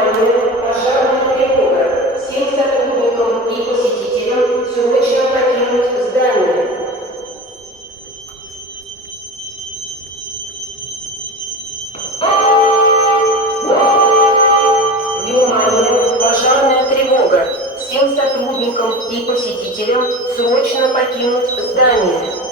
Внимание! Пожарная тревога! Всем сотрудникам и посетителям срочно покинуть здание. Внимание! Пожарная тревога! Всем сотрудникам и посетителям срочно покинуть здание.